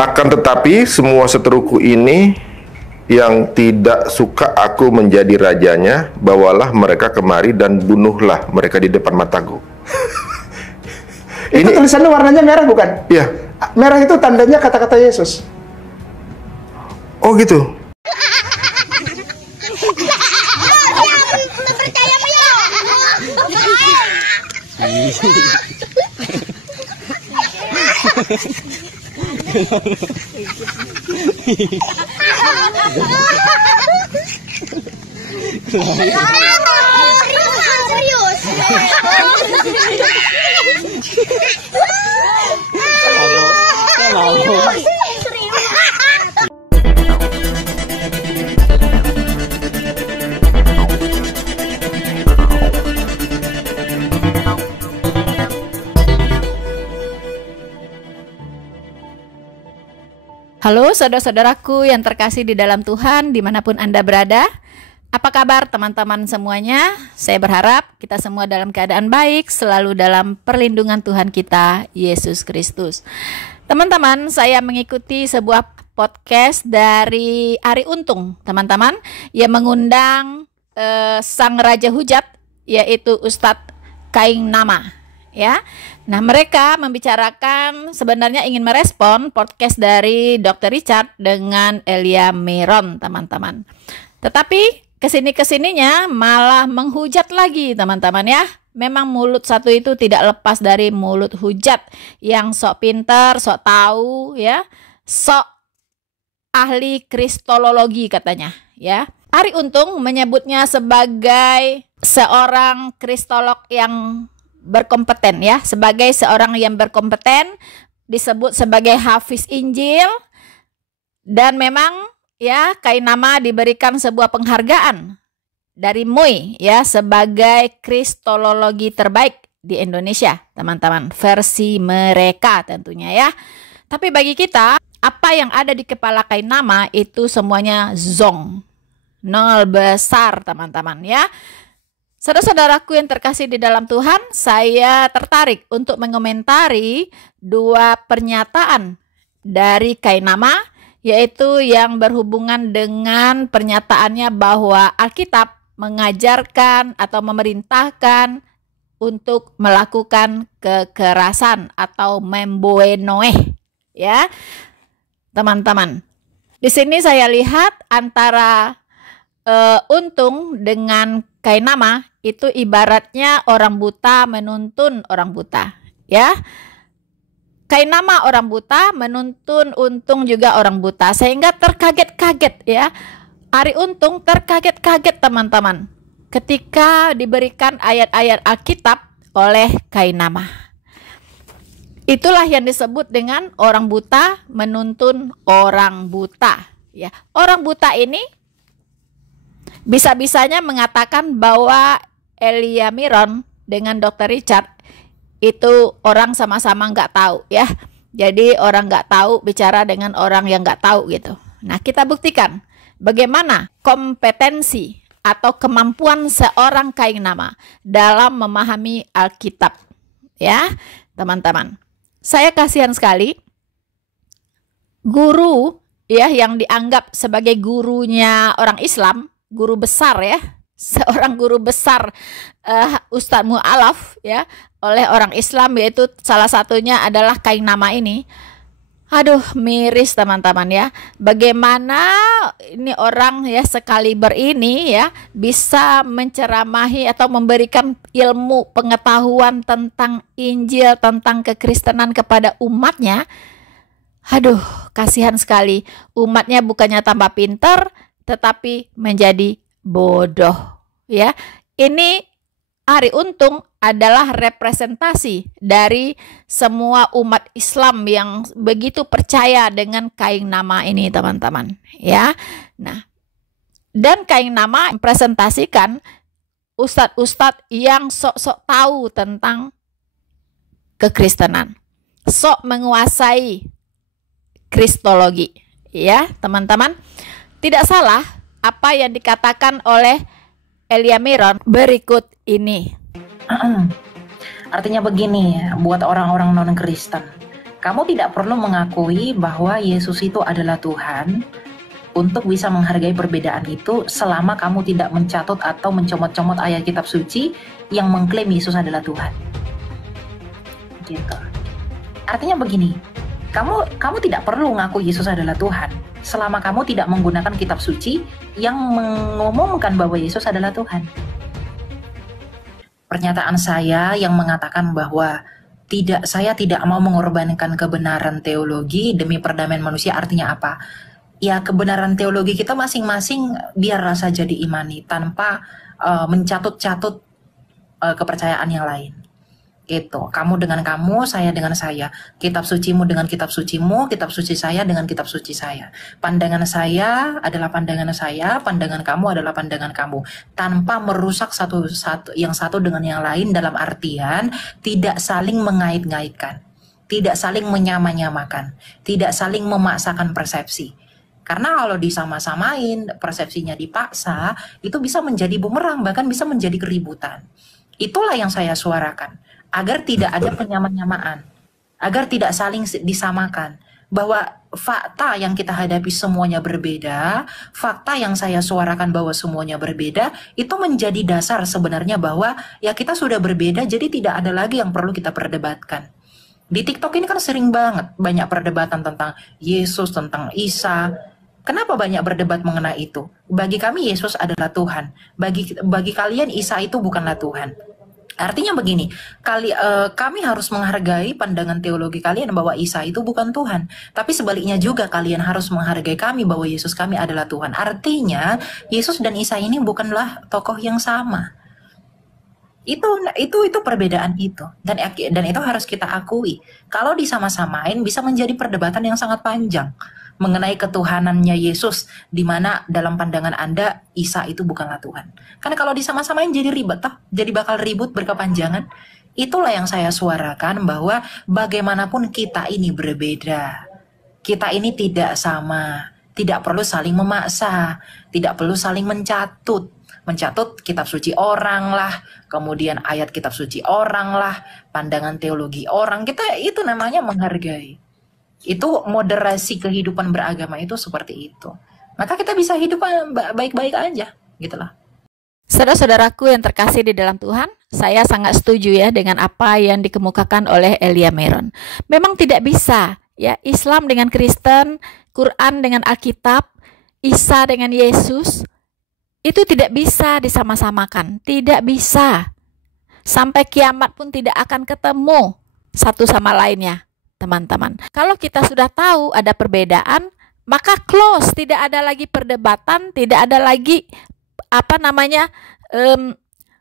Akan tetapi semua seteruku ini yang tidak suka aku menjadi rajanya, bawalah mereka kemari dan bunuhlah mereka di depan mataku. Itu tulisannya warnanya merah bukan? Iya. Merah itu tandanya kata-kata Yesus. Oh gitu. Halo saudara-saudaraku yang terkasih di dalam Tuhan, dimanapun Anda berada. Apa kabar teman-teman semuanya? Saya berharap kita semua dalam keadaan baik, selalu dalam perlindungan Tuhan kita, Yesus Kristus. Teman-teman, saya mengikuti sebuah podcast dari Ari Untung, teman-teman, yang mengundang Sang Raja Hujat, yaitu Ustadz Kaing Nama. Ya, nah mereka membicarakan, sebenarnya ingin merespon podcast dari Dr. Richard dengan Elia Miron, teman-teman. Tetapi kesininya malah menghujat lagi, teman-teman ya. Memang mulut satu itu tidak lepas dari mulut hujat yang sok pinter, sok tahu, ya, sok ahli kristologi katanya, ya. Ari Untung menyebutnya sebagai seorang kristolog yang berkompeten, ya, sebagai seorang yang berkompeten, disebut sebagai hafiz Injil, dan memang ya Kain Nama diberikan sebuah penghargaan dari MUI, ya, sebagai kristologi terbaik di Indonesia, teman-teman, versi mereka tentunya ya. Tapi bagi kita, apa yang ada di kepala Kain Nama itu semuanya zong, nol besar, teman-teman ya. Saudara-saudaraku yang terkasih di dalam Tuhan, saya tertarik untuk mengomentari dua pernyataan dari Kain Nama, yaitu yang berhubungan dengan pernyataannya bahwa Alkitab mengajarkan atau memerintahkan untuk melakukan kekerasan atau membuenoeh, ya, teman-teman. Di sini saya lihat antara Untung dengan Kain Nama itu ibaratnya orang buta menuntun orang buta, ya. Kain Nama orang buta menuntun Untung juga orang buta, sehingga terkaget-kaget ya. Ari Untung terkaget-kaget, teman-teman, ketika diberikan ayat-ayat Alkitab oleh Kain Nama. Itulah yang disebut dengan orang buta menuntun orang buta, ya. Orang buta ini bisa-bisanya mengatakan bahwa Elia Miron dengan Dr. Richard itu orang sama-sama nggak tahu, ya. Jadi orang nggak tahu bicara dengan orang yang nggak tahu gitu. Nah, kita buktikan bagaimana kompetensi atau kemampuan seorang Kain Nama dalam memahami Alkitab, ya, teman-teman. Saya kasihan sekali guru, ya, yang dianggap sebagai gurunya orang Islam, guru besar ya, seorang guru besar Ustadz Mu'alaf ya, oleh orang Islam, yaitu salah satunya adalah Kain Nama ini. Aduh, miris teman-teman ya, bagaimana ini orang ya sekaliber ini ya bisa menceramahi atau memberikan ilmu pengetahuan tentang Injil, tentang kekristenan kepada umatnya. Aduh, kasihan sekali, umatnya bukannya tambah pintar tetapi menjadi bodoh, ya. Ini Ari Untung adalah representasi dari semua umat Islam yang begitu percaya dengan Kain Nama ini, teman-teman, ya. Nah, dan Kain Nama mempresentasikan ustadz-ustadz yang sok-sok tahu tentang kekristenan, sok menguasai kristologi, ya, teman-teman. Tidak salah apa yang dikatakan oleh Elia Miron berikut ini. Artinya begini ya, buat orang-orang non-Kristen, Kamu tidak perlu mengakui bahwa Yesus itu adalah Tuhan untuk bisa menghargai perbedaan itu selama kamu tidak mencatut atau mencomot-comot ayat kitab suci yang mengklaim Yesus adalah Tuhan. Gitu. Artinya begini, kamu tidak perlu ngaku Yesus adalah Tuhan selama kamu tidak menggunakan kitab suci yang mengumumkan bahwa Yesus adalah Tuhan. Pernyataan saya yang mengatakan bahwa saya tidak mau mengorbankan kebenaran teologi demi perdamaian manusia artinya apa? Ya, kebenaran teologi kita masing-masing biarlah saja diimani tanpa mencatut-catut kepercayaan yang lain. Gitu. Kamu dengan kamu, saya dengan saya. Kitab sucimu dengan kitab sucimu, kitab suci saya dengan kitab suci saya. Pandangan saya adalah pandangan saya, pandangan kamu adalah pandangan kamu. Tanpa merusak yang satu dengan yang lain dalam artian tidak saling mengait-ngaitkan, tidak saling menyama-nyamakan, tidak saling memaksakan persepsi. Karena kalau disama-samain, persepsinya dipaksa, itu bisa menjadi bumerang, bahkan bisa menjadi keributan. Itulah yang saya suarakan. Agar tidak ada penyama-nyamaan, agar tidak saling disamakan, bahwa fakta yang kita hadapi semuanya berbeda, fakta yang saya suarakan bahwa semuanya berbeda, itu menjadi dasar sebenarnya bahwa ya kita sudah berbeda, jadi tidak ada lagi yang perlu kita perdebatkan. Di TikTok ini kan sering banget banyak perdebatan tentang Yesus, tentang Isa. Kenapa banyak berdebat mengenai itu? Bagi kami Yesus adalah Tuhan, bagi kalian Isa itu bukanlah Tuhan. Artinya begini, kami harus menghargai pandangan teologi kalian bahwa Isa itu bukan Tuhan. Tapi sebaliknya juga kalian harus menghargai kami bahwa Yesus kami adalah Tuhan. Artinya Yesus dan Isa ini bukanlah tokoh yang sama. Itu perbedaan itu. Dan itu harus kita akui. Kalau disama-samain bisa menjadi perdebatan yang sangat panjang mengenai ketuhanannya Yesus, di mana dalam pandangan Anda Isa itu bukanlah Tuhan. Karena kalau disama-samain jadi ribet toh, jadi bakal ribut berkepanjangan. Itulah yang saya suarakan bahwa bagaimanapun kita ini berbeda. Kita ini tidak sama, tidak perlu saling memaksa, tidak perlu saling mencatut kitab suci orang lah, kemudian ayat kitab suci orang lah, pandangan teologi orang. Kita itu namanya menghargai. Itu moderasi kehidupan beragama itu seperti itu. Maka kita bisa hidup baik-baik aja, gitulah. Saudara-saudaraku yang terkasih di dalam Tuhan, saya sangat setuju ya dengan apa yang dikemukakan oleh Elia Meron. Memang tidak bisa ya Islam dengan Kristen, Quran dengan Alkitab, Isa dengan Yesus itu tidak bisa disama-samakan, tidak bisa. Sampai kiamat pun tidak akan ketemu satu sama lainnya. Teman-teman, kalau kita sudah tahu ada perbedaan, maka close, tidak ada lagi perdebatan, tidak ada lagi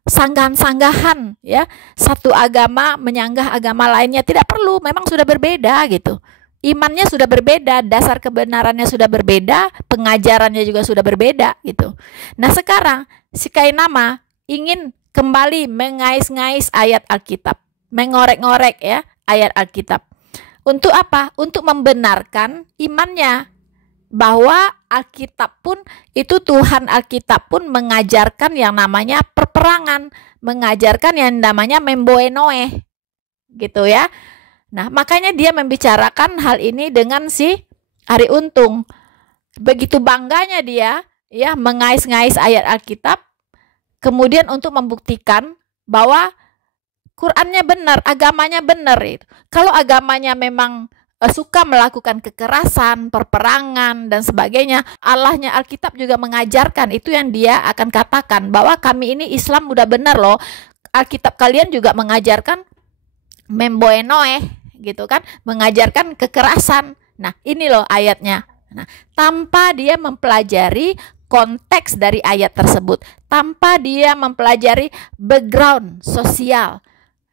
sanggahan-sanggahan ya. Satu agama menyanggah agama lainnya, tidak perlu, memang sudah berbeda gitu. Imannya sudah berbeda, dasar kebenarannya sudah berbeda, pengajarannya juga sudah berbeda gitu. Nah, sekarang si Kainama ingin kembali mengais-ngais ayat Alkitab, mengorek-ngorek ya ayat Alkitab. Untuk apa? Untuk membenarkan imannya bahwa Alkitab pun itu Tuhan Alkitab pun mengajarkan yang namanya perperangan, mengajarkan yang namanya memboenoe, gitu ya. Nah, makanya dia membicarakan hal ini dengan si Ari Untung. Begitu bangganya dia ya mengais-ngais ayat Alkitab, kemudian untuk membuktikan bahwa Qurannya benar, agamanya benar itu. Kalau agamanya memang suka melakukan kekerasan, perperangan dan sebagainya, Allahnya Alkitab juga mengajarkan itu yang dia akan katakan bahwa kami ini Islam udah benar loh. Alkitab kalian juga mengajarkan memboenoe gitu kan, mengajarkan kekerasan. Nah, ini loh ayatnya. Nah, tanpa dia mempelajari konteks dari ayat tersebut, tanpa dia mempelajari background sosial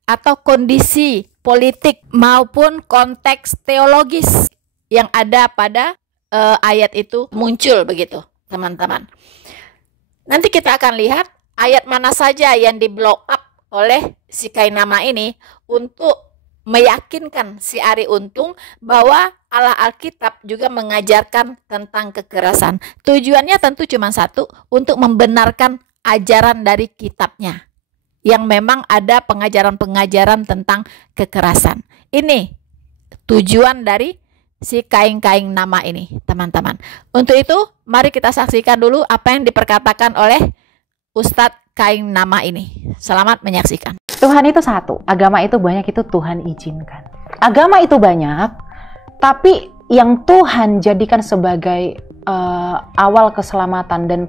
atau kondisi politik maupun konteks teologis yang ada pada ayat itu muncul begitu, teman-teman. Nanti kita akan lihat ayat mana saja yang di blow up oleh si Kainama ini untuk meyakinkan si Ari Untung bahwa Allah Alkitab juga mengajarkan tentang kekerasan. Tujuannya tentu cuma satu, untuk membenarkan ajaran dari kitabnya yang memang ada pengajaran-pengajaran tentang kekerasan. Ini tujuan dari si kain-kain nama ini, teman-teman. Untuk itu, mari kita saksikan dulu apa yang diperkatakan oleh Ustadz kain nama ini. Selamat menyaksikan. Tuhan itu satu, agama itu banyak, itu Tuhan izinkan. Agama itu banyak, tapi yang Tuhan jadikan sebagai awal keselamatan dan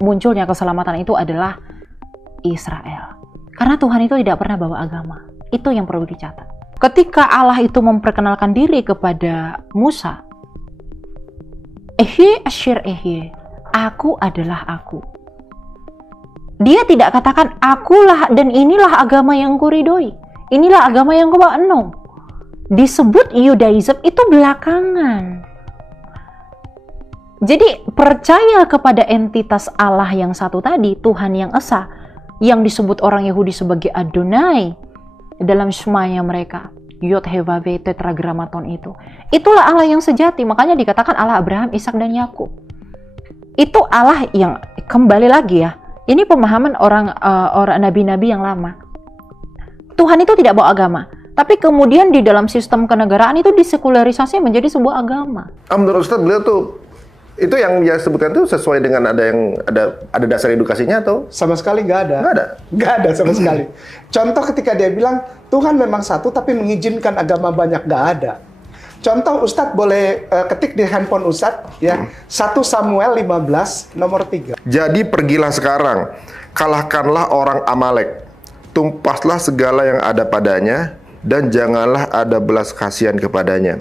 munculnya keselamatan itu adalah Israel. Karena Tuhan itu tidak pernah bawa agama. Itu yang perlu dicatat. Ketika Allah itu memperkenalkan diri kepada Musa, Ehi Asyir Ehi, aku adalah aku. Dia tidak katakan akulah dan inilah agama yang kuridoi, inilah agama yang kubawa. No. Disebut Yudaism itu belakangan. Jadi percaya kepada entitas Allah yang satu tadi, Tuhan yang Esa, yang disebut orang Yahudi sebagai Adonai dalam semanya mereka, Yod He Vav He tetragramaton itu. Itulah Allah yang sejati, makanya dikatakan Allah Abraham, Ishak dan Yakub. Itu Allah yang kembali lagi ya. Ini pemahaman orang nabi-nabi yang lama. Tuhan itu tidak bawa agama, tapi kemudian di dalam sistem kenegaraan itu disekularisasi menjadi sebuah agama. Menurut Ustaz, beliau tuh itu yang dia sebutkan itu sesuai dengan ada dasar edukasinya atau Sama sekali nggak ada. nggak ada? Nggak ada sama sekali. Contoh ketika dia bilang Tuhan memang satu tapi mengizinkan agama banyak, nggak ada. Contoh Ustadz boleh ketik di handphone Ustadz ya, 1 Samuel 15 nomor 3. Jadi pergilah sekarang, kalahkanlah orang Amalek, tumpaslah segala yang ada padanya, dan janganlah ada belas kasihan kepadanya.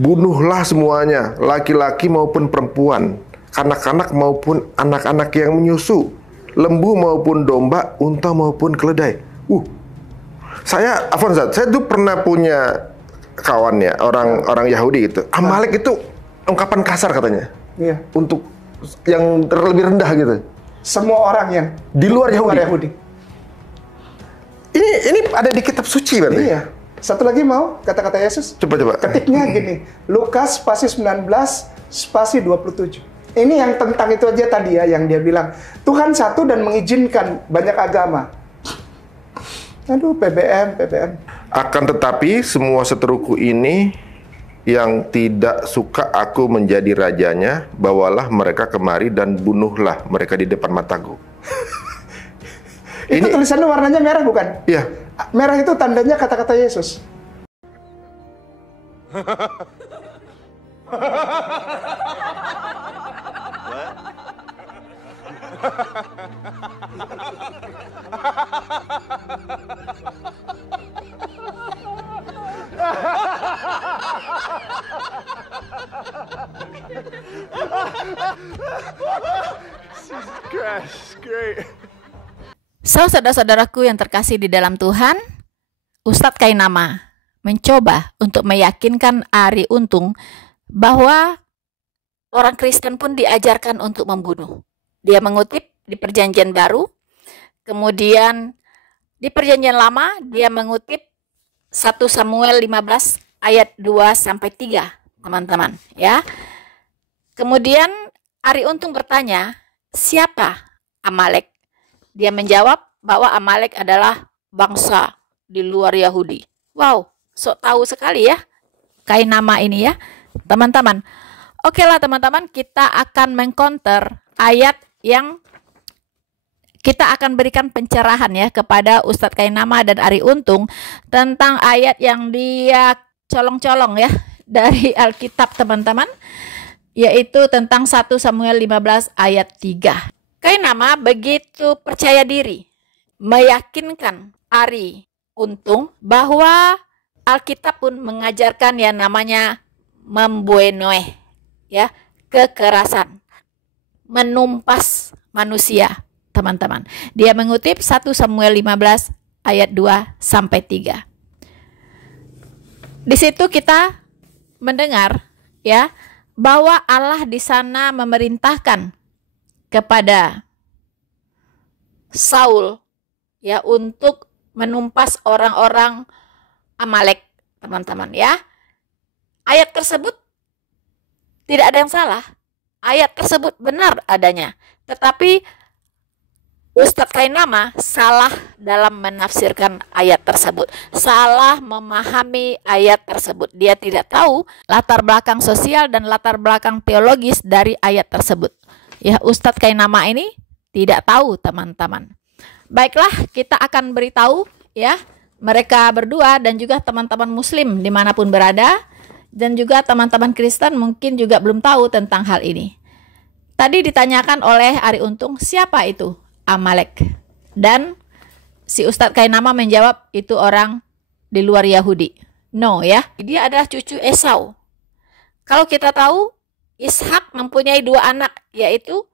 Bunuhlah semuanya, laki-laki maupun perempuan, kanak-kanak maupun anak-anak yang menyusu, lembu maupun domba, unta maupun keledai. Saya tuh pernah punya kawan ya, orang Yahudi gitu. Amalek itu ungkapan kasar katanya. Iya. Untuk yang lebih rendah gitu. Semua orang yang Di luar Yahudi. Yahudi. Ini ada di kitab suci berarti. Iya. Satu lagi mau kata-kata Yesus? Coba. Ketiknya gini, Lukas spasi 19 spasi 27. Ini yang tentang itu aja tadi ya, yang dia bilang Tuhan satu dan mengizinkan banyak agama. Aduh, PBM. Akan tetapi semua seteruku ini yang tidak suka aku menjadi rajanya, bawalah mereka kemari dan bunuhlah mereka di depan mataku. Itu tulisannya warnanya merah bukan? Iya. Merah itu tandanya kata-kata Yesus. So, saudara-saudaraku yang terkasih di dalam Tuhan, Ustadz Kainama mencoba untuk meyakinkan Ari Untung bahwa orang Kristen pun diajarkan untuk membunuh. Dia mengutip di Perjanjian Baru, kemudian di Perjanjian Lama dia mengutip 1 Samuel 15 ayat 2-3, teman-teman, ya. Kemudian Ari Untung bertanya, siapa Amalek? Dia menjawab bahwa Amalek adalah bangsa di luar Yahudi. Wow, sok tahu sekali ya Kainama ini ya, teman-teman. Oke lah teman-teman, kita akan mengcounter ayat yang kita akan berikan pencerahan ya kepada Ustadz Kainama dan Ari Untung tentang ayat yang dia colong-colong ya dari Alkitab teman-teman, yaitu tentang 1 Samuel 15 ayat 3. Kainama begitu percaya diri meyakinkan Ari Untung bahwa Alkitab pun mengajarkan yang namanya membunuh ya, kekerasan, menumpas manusia, teman-teman. Dia mengutip 1 Samuel 15 ayat 2-3. Di situ kita mendengar ya bahwa Allah di sana memerintahkan kepada Saul ya untuk menumpas orang-orang Amalek, teman-teman ya. Ayat tersebut tidak ada yang salah. Ayat tersebut benar adanya. Tetapi Ustadz Kainama salah dalam menafsirkan ayat tersebut, salah memahami ayat tersebut. Dia tidak tahu latar belakang sosial dan latar belakang teologis dari ayat tersebut. Ya, Ustadz Kainama ini tidak tahu, teman-teman. Baiklah, kita akan beritahu ya mereka berdua dan juga teman-teman Muslim dimanapun berada, dan juga teman-teman Kristen mungkin juga belum tahu tentang hal ini. Tadi ditanyakan oleh Ari Untung, siapa itu Amalek? Dan si Ustadz Kainama menjawab, itu orang di luar Yahudi. No ya, dia adalah cucu Esau. Kalau kita tahu, Ishak mempunyai 2 anak, yaitu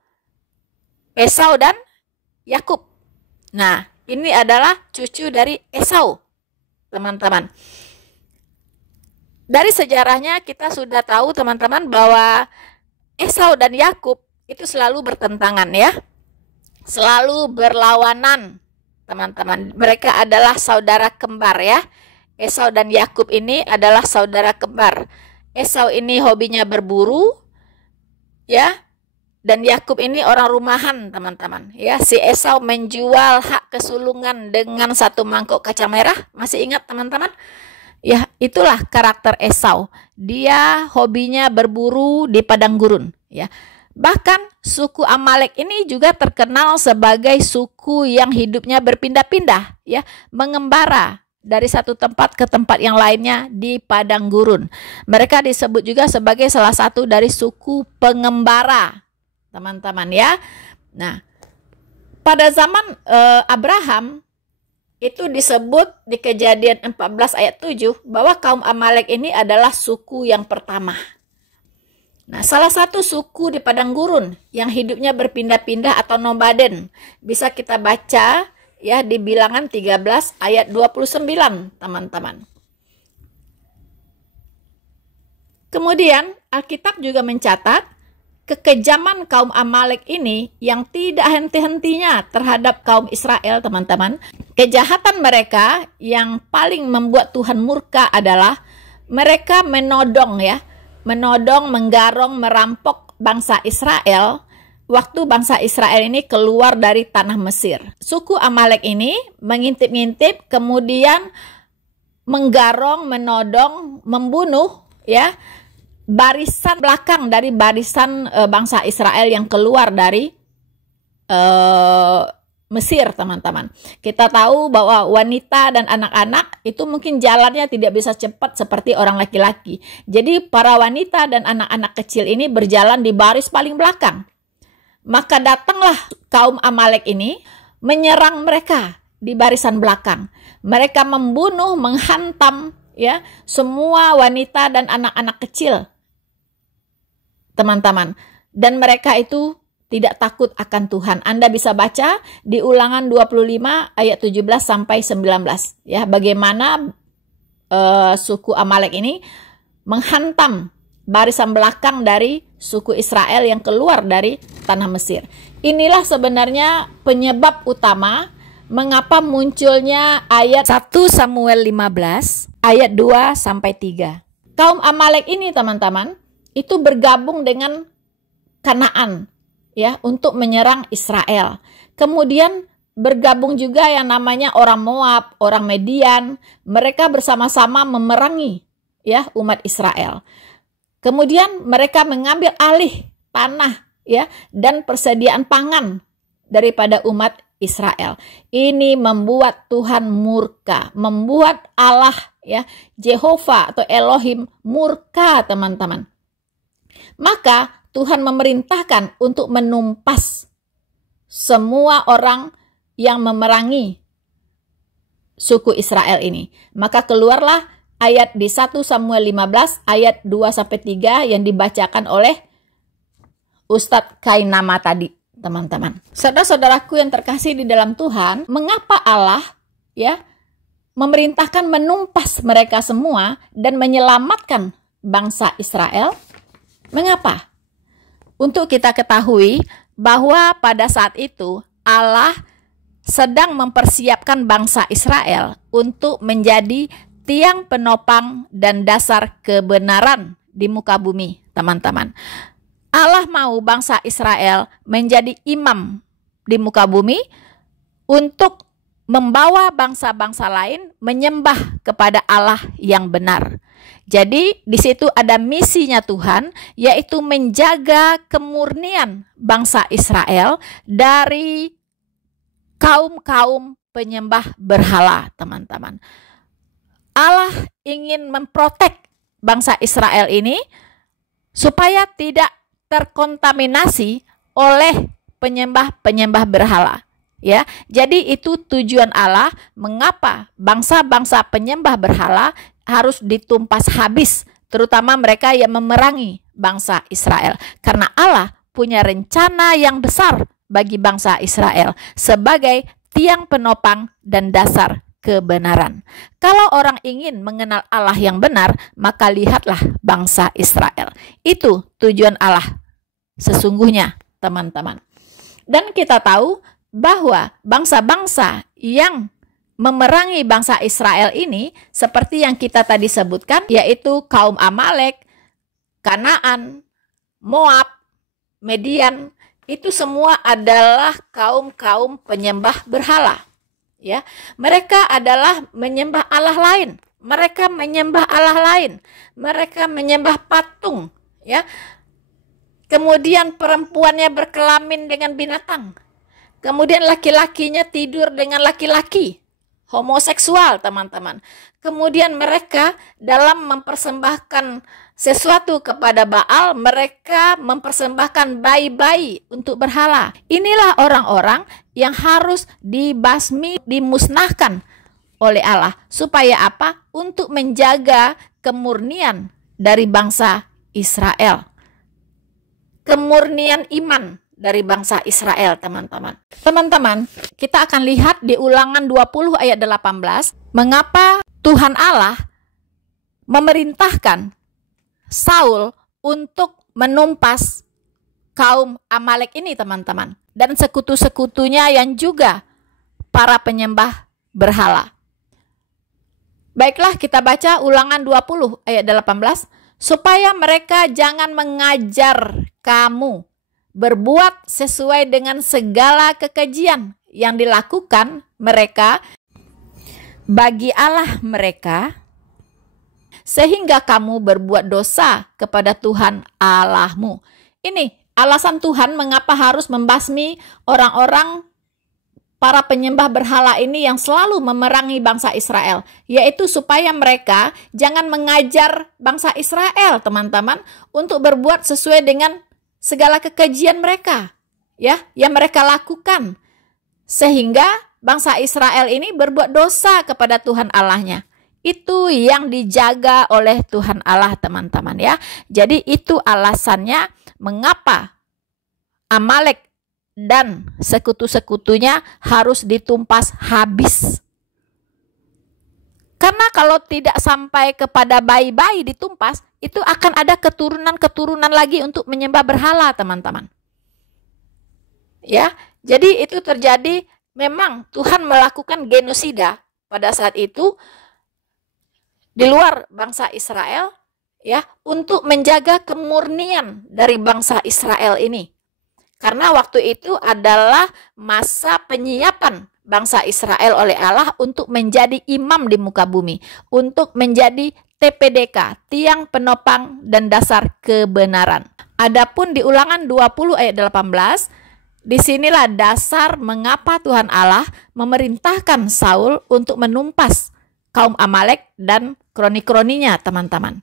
Esau dan Yakub. Nah, ini adalah cucu dari Esau, teman-teman. Dari sejarahnya kita sudah tahu, teman-teman, bahwa Esau dan Yakub itu selalu bertentangan ya. Selalu berlawanan, teman-teman. Mereka adalah saudara kembar ya. Esau dan Yakub ini adalah saudara kembar. Esau ini hobinya berburu ya, dan Yakub ini orang rumahan, teman-teman ya. Si Esau menjual hak kesulungan dengan 1 mangkok kacang merah. Masih ingat, teman-teman? Ya, itulah karakter Esau. Dia hobinya berburu di padang gurun ya. Bahkan suku Amalek ini juga terkenal sebagai suku yang hidupnya berpindah-pindah ya, mengembara dari satu tempat ke tempat yang lainnya di padang gurun. Mereka disebut juga sebagai salah satu dari suku pengembara, teman-teman ya. Nah, pada zaman Abraham itu disebut di Kejadian 14 ayat 7 bahwa kaum Amalek ini adalah suku yang pertama. Nah, salah satu suku di padang gurun yang hidupnya berpindah-pindah atau nomaden bisa kita baca ya di Bilangan 13 ayat 29, teman-teman. Kemudian Alkitab juga mencatat kekejaman kaum Amalek ini yang tidak henti-hentinya terhadap kaum Israel, teman-teman. Kejahatan mereka yang paling membuat Tuhan murka adalah mereka menodong ya, menodong, menggarong, merampok bangsa Israel waktu bangsa Israel ini keluar dari tanah Mesir. Suku Amalek ini mengintip-ngintip, kemudian menggarong, menodong, membunuh ya barisan belakang dari barisan bangsa Israel yang keluar dari Mesir, teman-teman. Kita tahu bahwa wanita dan anak-anak itu mungkin jalannya tidak bisa cepat seperti orang laki-laki. Jadi para wanita dan anak-anak kecil ini berjalan di baris paling belakang. Maka datanglah kaum Amalek ini menyerang mereka di barisan belakang. Mereka membunuh, menghantam ya semua wanita dan anak-anak kecil, teman-teman. Dan mereka itu tidak takut akan Tuhan. Anda bisa baca di Ulangan 25 ayat 17 sampai 19 ya, bagaimana suku Amalek ini menghantam barisan belakang dari suku Israel yang keluar dari tanah Mesir. Inilah sebenarnya penyebab utama mengapa munculnya ayat 1 Samuel 15 ayat 2 sampai 3. Kaum Amalek ini, teman-teman, itu bergabung dengan Kanaan ya untuk menyerang Israel. Kemudian bergabung juga yang namanya orang Moab, orang Median. Mereka bersama-sama memerangi ya umat Israel. Kemudian mereka mengambil alih tanah ya dan persediaan pangan daripada umat Israel. Ini membuat Tuhan murka, membuat Allah ya Jehovah atau Elohim murka, teman-teman. Maka Tuhan memerintahkan untuk menumpas semua orang yang memerangi suku Israel ini. Maka keluarlah ayat di 1 Samuel 15 ayat 2-3 yang dibacakan oleh Ustadz Kainama tadi, teman-teman. Saudara-saudaraku yang terkasih di dalam Tuhan, mengapa Allah ya memerintahkan menumpas mereka semua dan menyelamatkan bangsa Israel? Mengapa? Untuk kita ketahui bahwa pada saat itu Allah sedang mempersiapkan bangsa Israel untuk menjadi tiang penopang dan dasar kebenaran di muka bumi, teman-teman. Allah mau bangsa Israel menjadi imam di muka bumi, untuk membawa bangsa-bangsa lain menyembah kepada Allah yang benar. Jadi di situ ada misinya Tuhan, yaitu menjaga kemurnian bangsa Israel dari kaum-kaum penyembah berhala, teman-teman. Allah ingin memprotek bangsa Israel ini supaya tidak terkontaminasi oleh penyembah-penyembah berhala. Ya, jadi itu tujuan Allah mengapa bangsa-bangsa penyembah berhala harus ditumpas habis, terutama mereka yang memerangi bangsa Israel. Karena Allah punya rencana yang besar bagi bangsa Israel sebagai tiang penopang dan dasar kebenaran. Kalau orang ingin mengenal Allah yang benar, maka lihatlah bangsa Israel. Itu tujuan Allah sesungguhnya, teman-teman. Dan kita tahu bahwa bangsa-bangsa yang memerangi bangsa Israel ini seperti yang kita tadi sebutkan, yaitu kaum Amalek, Kanaan, Moab, Median, itu semua adalah kaum-kaum penyembah berhala. Ya, mereka adalah menyembah Allah lain. Mereka menyembah Allah lain. Mereka menyembah patung, ya. Kemudian perempuannya berkelamin dengan binatang. Kemudian laki-lakinya tidur dengan laki-laki, homoseksual, teman-teman. Kemudian mereka dalam mempersembahkan sesuatu kepada Baal, mereka mempersembahkan bayi-bayi untuk berhala. Inilah orang-orang yang harus dibasmi, dimusnahkan oleh Allah. Supaya apa? Untuk menjaga kemurnian dari bangsa Israel. Kemurnian iman dari bangsa Israel, teman-teman. Teman-teman, kita akan lihat di Ulangan 20 ayat 18, mengapa Tuhan Allah memerintahkan Saul untuk menumpas kaum Amalek ini, teman-teman, dan sekutu-sekutunya yang juga para penyembah berhala. Baiklah, kita baca Ulangan 20 ayat 18, supaya mereka jangan mengajar kamu berbuat sesuai dengan segala kekejian yang dilakukan mereka bagi Allah mereka, sehingga kamu berbuat dosa kepada Tuhan Allahmu. Ini alasan Tuhan mengapa harus membasmi orang-orang para penyembah berhala ini yang selalu memerangi bangsa Israel, yaitu supaya mereka jangan mengajar bangsa Israel, teman-teman, untuk berbuat sesuai dengan segala kekejian mereka, ya, yang mereka lakukan, sehingga bangsa Israel ini berbuat dosa kepada Tuhan Allahnya. Itu yang dijaga oleh Tuhan Allah, teman-teman, ya. Jadi itu alasannya mengapa Amalek dan sekutu-sekutunya harus ditumpas habis. Karena kalau tidak sampai kepada bayi-bayi ditumpas, itu akan ada keturunan-keturunan lagi untuk menyembah berhala, teman-teman. Ya, jadi itu terjadi, memang Tuhan melakukan genosida pada saat itu di luar bangsa Israel, ya, untuk menjaga kemurnian dari bangsa Israel ini. Karena waktu itu adalah masa penyiapan bangsa Israel oleh Allah untuk menjadi imam di muka bumi, untuk menjadi TPDK, tiang penopang dan dasar kebenaran. Adapun di Ulangan 20 ayat 18, disinilah dasar mengapa Tuhan Allah memerintahkan Saul untuk menumpas kaum Amalek dan kroni-kroninya, teman-teman.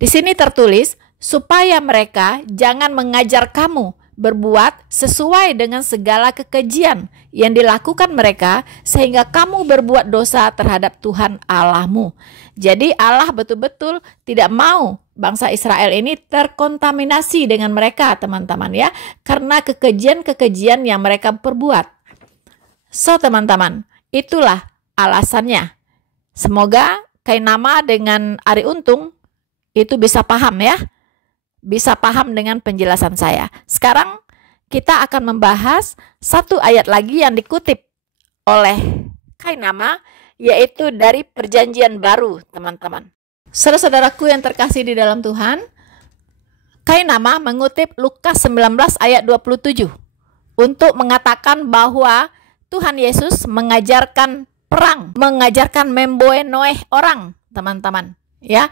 Di sini tertulis, supaya mereka jangan mengajar kamu berbuat sesuai dengan segala kekejian yang dilakukan mereka, sehingga kamu berbuat dosa terhadap Tuhan Allahmu. Jadi Allah betul-betul tidak mau bangsa Israel ini terkontaminasi dengan mereka, teman-teman, ya, karena kekejian-kekejian yang mereka perbuat. So, teman-teman, itulah alasannya. Semoga Kainama dengan Ari Untung itu bisa paham, ya. Bisa paham dengan penjelasan saya. Sekarang kita akan membahas satu ayat lagi yang dikutip oleh Kainama, yaitu dari Perjanjian Baru, teman-teman. Saudara-saudaraku yang terkasih di dalam Tuhan, Kainama mengutip Lukas 19 ayat 27 untuk mengatakan bahwa Tuhan Yesus mengajarkan perang, mengajarkan membunuh orang, teman-teman, ya.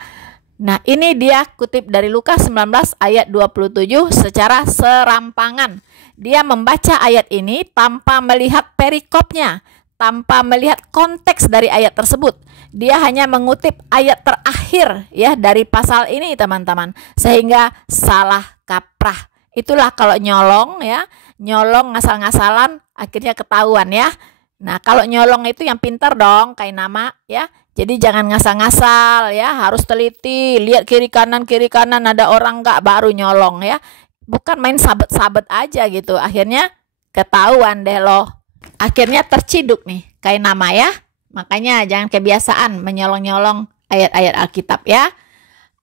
Nah, ini dia kutip dari Lukas 19 ayat 27 secara serampangan. Dia membaca ayat ini tanpa melihat perikopnya, tanpa melihat konteks dari ayat tersebut. Dia hanya mengutip ayat terakhir ya dari pasal ini, teman-teman, sehingga salah kaprah. Itulah kalau nyolong ya, nyolong ngasal-ngasalan akhirnya ketahuan ya. Nah, kalau nyolong itu yang pintar dong, kayak nama ya. Jadi jangan ngasal-ngasal ya, harus teliti, lihat kiri kanan ada orang nggak baru nyolong ya. Bukan main sabet-sabet aja gitu. Akhirnya ketahuan deh loh. Akhirnya terciduk nih, kayak nama ya. Makanya jangan kebiasaan menyolong-nyolong ayat-ayat Alkitab ya.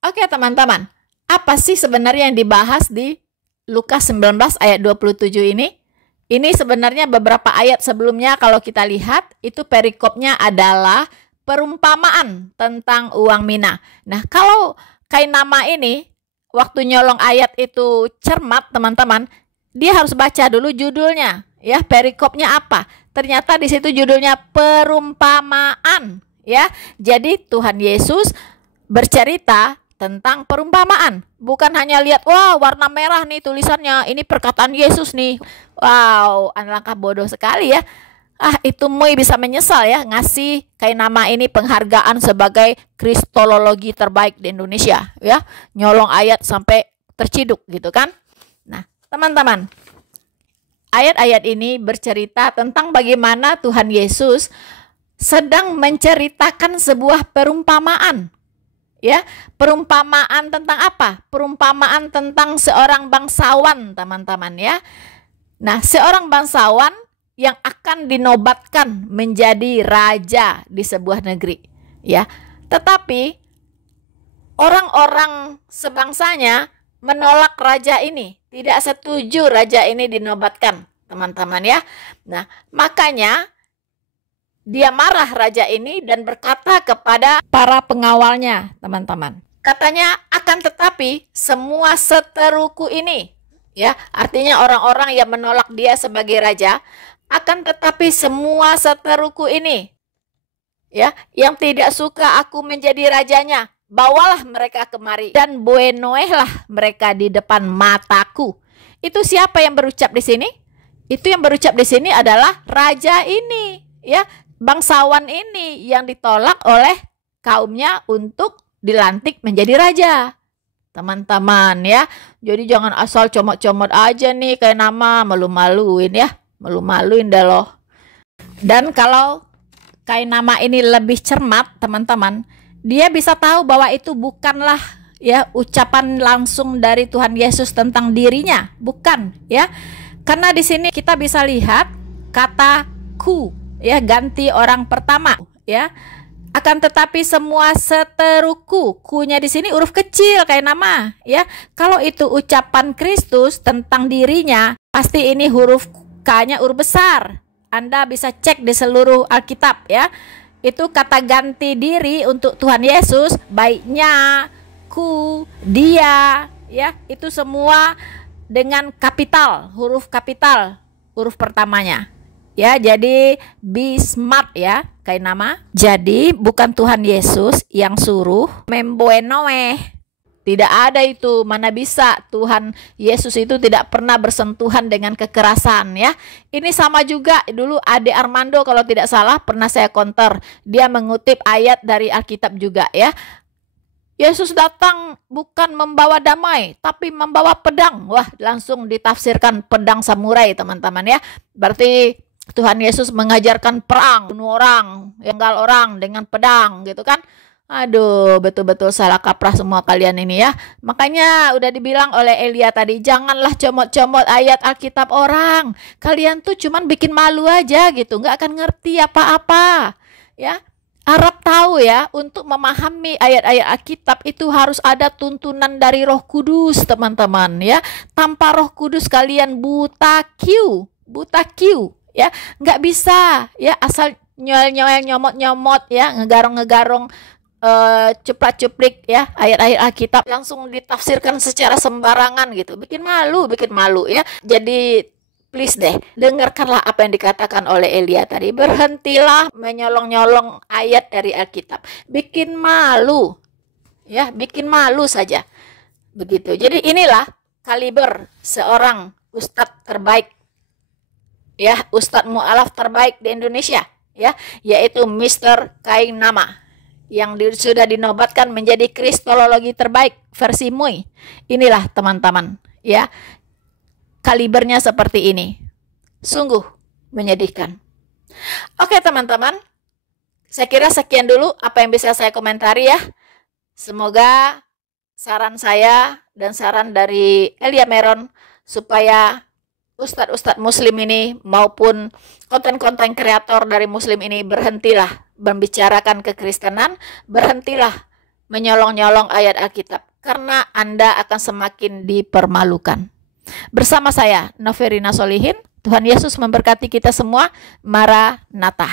Oke, teman-teman. Apa sih sebenarnya yang dibahas di Lukas 19 ayat 27 ini? Ini sebenarnya beberapa ayat sebelumnya kalau kita lihat itu perikopnya adalah perumpamaan tentang uang mina. Nah, kalau kayak nama ini waktu nyolong ayat itu cermat, teman-teman, dia harus baca dulu judulnya, ya, perikopnya apa. Ternyata di situ judulnya perumpamaan, ya. Jadi Tuhan Yesus bercerita tentang perumpamaan, bukan hanya lihat, wah warna merah nih tulisannya, ini perkataan Yesus nih. Wow, alangkah bodoh sekali ya. Itu Mui bisa menyesal ya ngasih kayak nama ini penghargaan sebagai kristologi terbaik di Indonesia ya. Nyolong ayat sampai terciduk gitu kan. Nah, teman-teman, ayat-ayat ini bercerita tentang bagaimana Tuhan Yesus sedang menceritakan sebuah perumpamaan. Ya, perumpamaan tentang apa? Perumpamaan tentang seorang bangsawan, teman-teman ya. Nah, seorang bangsawan yang akan dinobatkan menjadi raja di sebuah negeri, ya. Tetapi orang-orang sebangsanya menolak raja ini, tidak setuju raja ini dinobatkan, teman-teman ya. Nah, makanya dia marah raja ini dan berkata kepada para pengawalnya, teman-teman. Katanya, akan tetapi semua seteruku ini, ya, artinya orang-orang yang menolak dia sebagai raja, akan tetapi semua seteruku ini, ya, yang tidak suka aku menjadi rajanya, bawalah mereka kemari dan buenoehlah mereka di depan mataku. Itu siapa yang berucap di sini? Itu yang berucap di sini adalah raja ini, ya. Bangsawan ini yang ditolak oleh kaumnya untuk dilantik menjadi raja, teman-teman ya. Jadi jangan asal comot-comot aja nih kayak nama, malu-maluin ya, malu-maluin dah loh. Dan kalau kayak nama ini lebih cermat, teman-teman, dia bisa tahu bahwa itu bukanlah ya ucapan langsung dari Tuhan Yesus tentang dirinya, bukan ya. Karena di sini kita bisa lihat kata ku, ya, ganti orang pertama ya. Akan tetapi semua seteruku, kunya di sini huruf kecil kayak nama ya. Kalau itu ucapan Kristus tentang dirinya, pasti ini huruf K-nya huruf besar. Anda bisa cek di seluruh Alkitab ya. Itu kata ganti diri untuk Tuhan Yesus, baiknya, ku, dia ya, itu semua dengan kapital, huruf kapital, huruf pertamanya. Ya, jadi be smart ya, kayak nama. Jadi bukan Tuhan Yesus yang suruh membuenoeh. Tidak ada itu, mana bisa. Tuhan Yesus itu tidak pernah bersentuhan dengan kekerasan ya. Ini sama juga dulu Ade Armando kalau tidak salah pernah saya counter. Dia mengutip ayat dari Alkitab juga ya. Yesus datang bukan membawa damai, tapi membawa pedang. Wah, langsung ditafsirkan pedang samurai, teman-teman ya. Berarti Tuhan Yesus mengajarkan perang, bunuh orang, enggal orang dengan pedang gitu kan. Aduh, betul-betul salah kaprah semua kalian ini ya. Makanya udah dibilang oleh Elia tadi, janganlah comot-comot ayat Alkitab orang. Kalian tuh cuman bikin malu aja gitu, nggak akan ngerti apa-apa ya. Arab tahu ya, untuk memahami ayat-ayat Alkitab itu harus ada tuntunan dari Roh Kudus, teman-teman ya. Tanpa Roh Kudus kalian buta Q ya, nggak bisa ya, asal nyoel-nyoel, nyomot-nyomot ya, ngegarong-ngegarong, cuplik ya ayat-ayat Alkitab langsung ditafsirkan secara sembarangan gitu, bikin malu ya. Jadi please deh, dengarkanlah apa yang dikatakan oleh Elia tadi. Berhentilah menyolong-nyolong ayat dari Alkitab. Bikin malu. Ya, bikin malu saja. Begitu. Jadi inilah kaliber seorang ustadz terbaik. Ya, ustadz mu'alaf terbaik di Indonesia, ya, yaitu Mr. Kaing Nama yang sudah dinobatkan menjadi kristologi terbaik versi MUI. Inilah teman-teman, ya. Kalibernya seperti ini. Sungguh menyedihkan. Oke teman-teman, saya kira sekian dulu apa yang bisa saya komentari ya. Semoga saran saya dan saran dari Elia Meron supaya ustadz-ustadz muslim ini maupun konten-konten kreator dari muslim ini berhentilah membicarakan kekristenan, berhentilah menyolong-nyolong ayat Alkitab, karena Anda akan semakin dipermalukan. Bersama saya, Noverina Solihin, Tuhan Yesus memberkati kita semua. Maranatha.